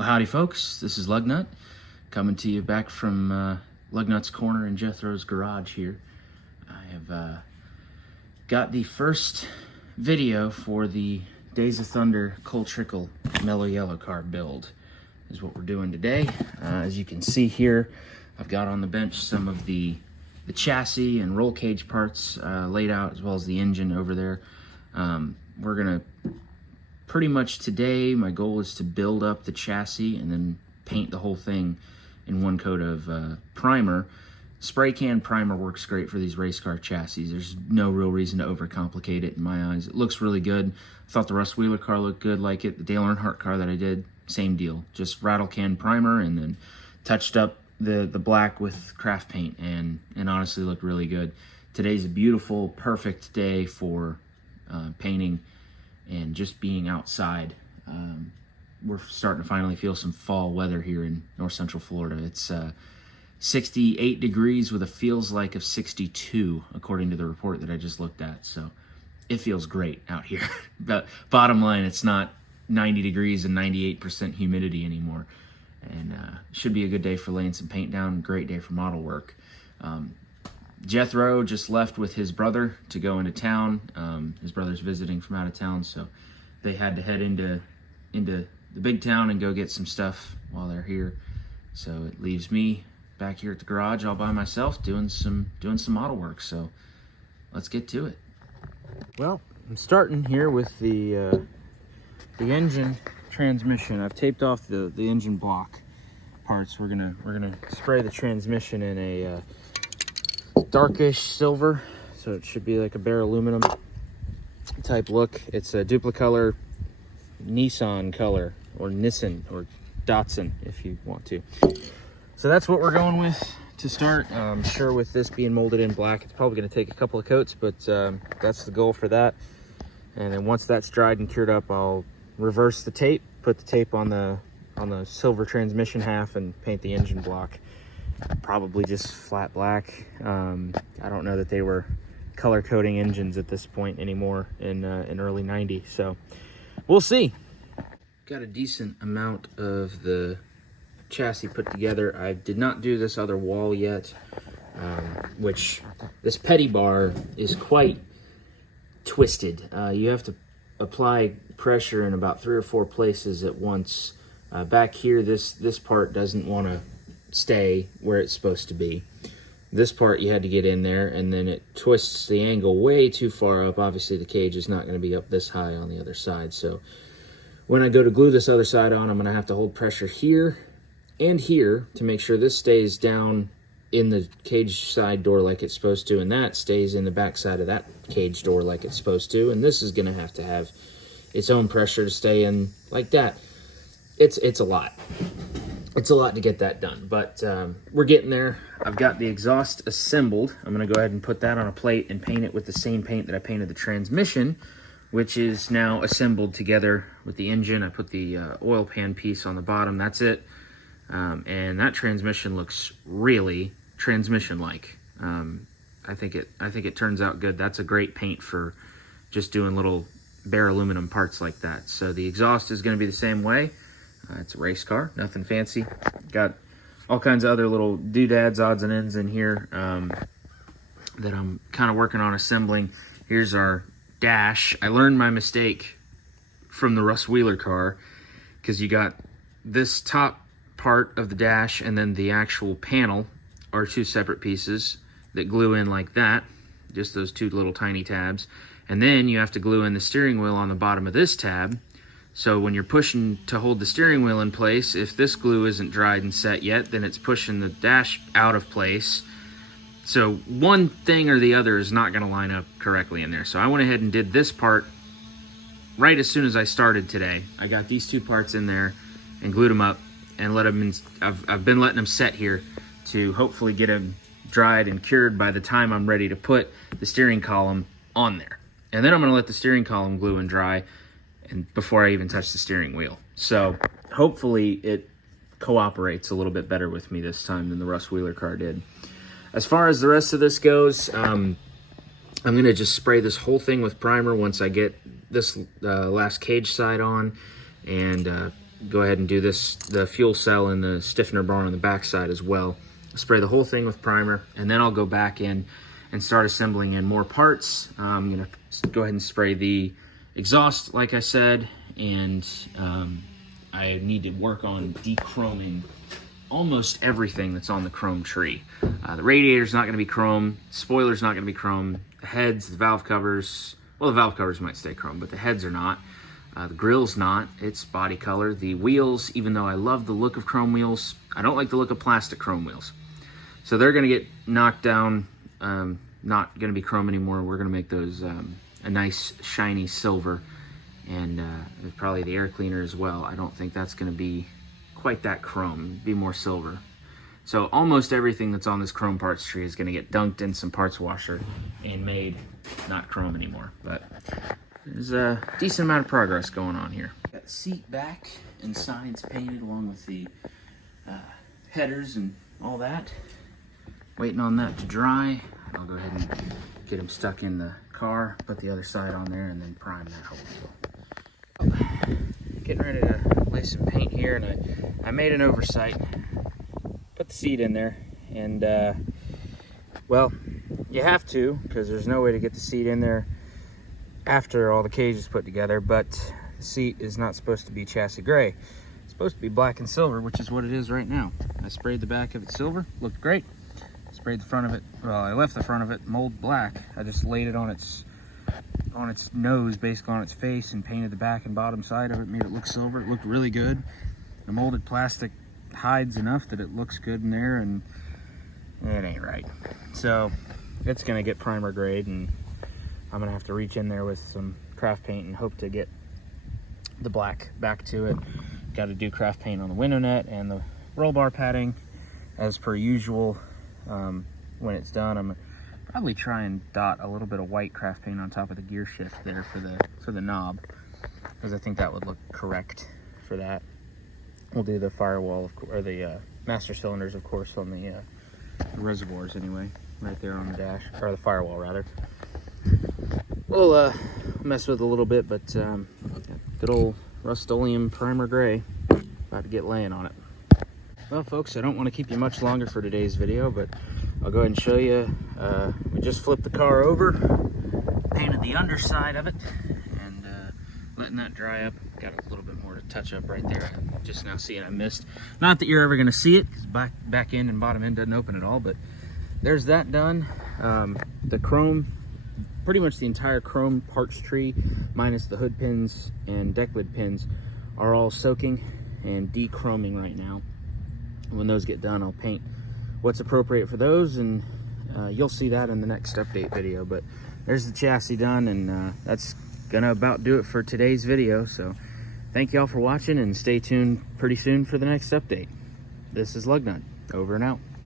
Well, howdy folks, this is Lugnut, coming to you back from Lugnut's Corner in Jethro's garage here. I have got the first video for the Days of Thunder Coal Trickle Mellow Yellow car build, is what we're doing today. As you can see here, I've got on the bench some of the chassis and roll cage parts laid out, as well as the engine over there. We're gonna pretty much today, my goal is to build up the chassis and then paint the whole thing in one coat of primer. Spray can primer works great for these race car chassis. There's no real reason to overcomplicate it in my eyes. It looks really good. I thought the Russ Wheeler car looked good like it. The Dale Earnhardt car that I did, same deal. Just rattle can primer and then touched up the black with craft paint and honestly looked really good. Today's a beautiful, perfect day for painting and just being outside. We're starting to finally feel some fall weather here in north central Florida. It's 68 degrees with a feels like of 62, according to the report that I just looked at. So it feels great out here. But bottom line, it's not 90 degrees and 98% humidity anymore. And should be a good day for laying some paint down. Great day for model work. Jethro just left with his brother to go into town. His brother's visiting from out of town, so they had to head into the big town and go get some stuff while they're here. So it leaves me back here at the garage all by myself doing some model work. So let's get to it. Well, I'm starting here with the engine transmission. I've taped off the engine block parts. We're gonna spray the transmission in a darkish silver, so it should be like a bare aluminum type look. It's a Duplicolor Nissan color, or Nissan, or Datsun if you want to. So that's what we're going with to start. I'm sure with this being molded in black, it's probably going to take a couple of coats, but that's the goal for that. And then once that's dried and cured up, I'll reverse the tape, put the tape on the silver transmission half, and paint the engine block. Probably just flat black. I don't know that they were color coding engines at this point anymore in early 90s, so we'll see. Got a decent amount of the chassis put together. I did not do this other wall yet, which this petty bar is quite twisted. You have to apply pressure in about 3 or 4 places at once. Back here, this part doesn't want to stay where it's supposed to be. This part you had to get in there, and then it twists the angle way too far up. Obviously the cage is not going to be up this high on the other side, so when I go to glue this other side on, I'm going to have to hold pressure here and here to make sure this stays down in the cage side door like it's supposed to, and that stays in the back side of that cage door like it's supposed to, and this is going to have its own pressure to stay in like that. It's a lot. It's a lot to get that done, but we're getting there. I've got the exhaust assembled. I'm going to go ahead and put that on a plate and paint it with the same paint that I painted the transmission, which is now assembled together with the engine. I put the oil pan piece on the bottom. That's it. And that transmission looks really transmission-like. I think it turns out good. That's a great paint for just doing little bare aluminum parts like that. So the exhaust is going to be the same way. It's a race car, nothing fancy. Got all kinds of other little doodads, odds and ends in here that I'm kind of working on assembling. Here's our dash. I learned my mistake from the Russ Wheeler car, because you got this top part of the dash and then the actual panel are 2 separate pieces that glue in like that, just those 2 little tiny tabs. And then you have to glue in the steering wheel on the bottom of this tab. So when you're pushing to hold the steering wheel in place, if this glue isn't dried and set yet, then it's pushing the dash out of place. So one thing or the other is not going to line up correctly in there. So I went ahead and did this part right as soon as I started today. I got these 2 parts in there and glued them up and let them in. I've been letting them set here to hopefully get them dried and cured by the time I'm ready to put the steering column on there. And then I'm going to let the steering column glue and dry, and before I even touch the steering wheel. So hopefully it cooperates a little bit better with me this time than the Russ Wheeler car did. As far as the rest of this goes, I'm going to just spray this whole thing with primer once I get this last cage side on, and go ahead and do this, the fuel cell and the stiffener bar on the backside as well. Spray the whole thing with primer, and then I'll go back in and start assembling in more parts. I'm gonna go ahead and spray the exhaust, like I said, and I need to work on dechroming almost everything that's on the chrome tree. The radiator's not gonna be chrome, spoiler's not gonna be chrome, the heads, the valve covers, well, the valve covers might stay chrome, but the heads are not. The grill's not, it's body color. The wheels, even though I love the look of chrome wheels, I don't like the look of plastic chrome wheels. So they're gonna get knocked down, not gonna be chrome anymore. We're gonna make those a nice shiny silver, and probably the air cleaner as well. I don't think that's gonna be quite that chrome, be more silver. So almost everything that's on this chrome parts tree is gonna get dunked in some parts washer and made not chrome anymore. But there's a decent amount of progress going on here. Got the seat back and sides painted along with the headers and all that. Waiting on that to dry. I'll go ahead and get them stuck in the car, put the other side on there, and then prime that whole deal. Getting ready to lay some paint here, and I made an oversight. Put the seat in there, and well, you have to, because there's no way to get the seat in there after all the cage is put together, but the seat is not supposed to be chassis gray. It's supposed to be black and silver, which is what it is right now. I sprayed the back of it silver, looked great. Sprayed the front of it, well, I left the front of it mold black. I just laid it on its nose, basically on its face, and painted the back and bottom side of it, made it look silver. It looked really good. The molded plastic hides enough that it looks good in there, and it ain't right. So it's gonna get primer grade, and I'm gonna have to reach in there with some craft paint and hope to get the black back to it. Got to do craft paint on the window net and the roll bar padding as per usual. When it's done, I'm probably try and dot a little bit of white craft paint on top of the gear shift there for the knob, because I think that would look correct for that. We'll do the firewall, or the master cylinders, of course, on the reservoirs anyway, right there on the dash, or the firewall rather. We'll mess with it a little bit, but good old Rust-Oleum primer gray, about to get laying on it. Well, folks, I don't want to keep you much longer for today's video, but I'll go ahead and show you. We just flipped the car over, painted the underside of it, and letting that dry up. Got a little bit more to touch up right there. I'm just now seeing I missed. Not that you're ever going to see it, because back end and bottom end doesn't open at all, but there's that done. The chrome, pretty much the entire chrome parts tree, minus the hood pins and deck lid pins, are all soaking and dechroming right now. When those get done, I'll paint what's appropriate for those, and you'll see that in the next update video. But there's the chassis done, and that's gonna about do it for today's video. So thank y'all for watching, and stay tuned pretty soon for the next update. This is Lugnut, over and out.